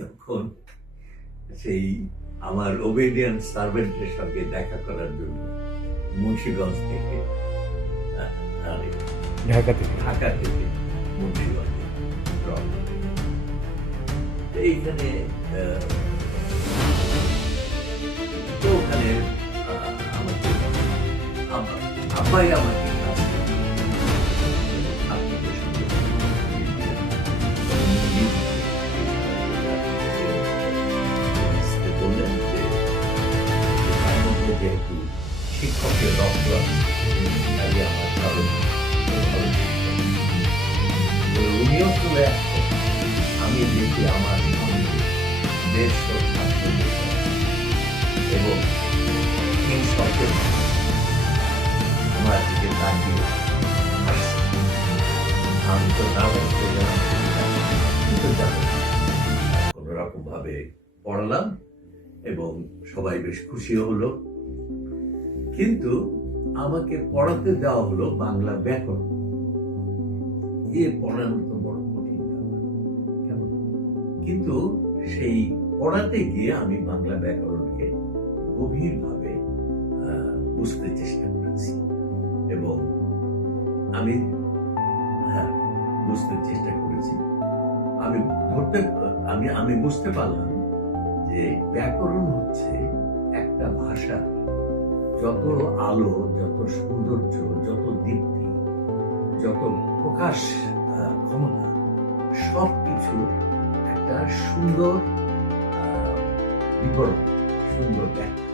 তখন সেই আমার ওবেডিয়েন্ট সার্ভেন্টের সঙ্গে দেখা করার জন্য মুন্সিগঞ্জ থেকে ঢাকা থেকে মুন্সিগঞ্জে রওনা দিই। এইখানে তো ওখানে আমাকে আব্বাই আমাকে ক্লাস বললেন যে তার মধ্যে যেহেতু শিক্ষকের রক্ত আছে তাই আমার কারণ উনিও চলে আসছে। আমি দেখি আমার সামনে 150 ছাত্র এবং 3 শতের আমার দিকে তাকিয়ে আসছে। আমি তো নামাজ পড়লাম, কিন্তু জানো কোন রকম ভাবে পড়ালাম এবং সবাই বেশ খুশিও হলো। কিন্তু আমাকে পড়াতে দেওয়া হলো বাংলা ব্যাকরণ। পড়ানো তো বড় কঠিন ব্যাপার, কেমন? কিন্তু সেই পড়াতে গিয়ে আমি বাংলা ব্যাকরণকে গভীরভাবে বুঝতে চেষ্টা করেছি এবং আমি বুঝতে চেষ্টা করেছি। আমি বুঝতে পারলাম যে ব্যাকরণ হচ্ছে একটা ভাষা যত আলো, যত সৌন্দর্য, যত দীপ্তি, যত প্রকাশ ক্ষমতা, সবকিছু একটা সুন্দর বিবরণ, সুন্দর ব্যাখ্যা।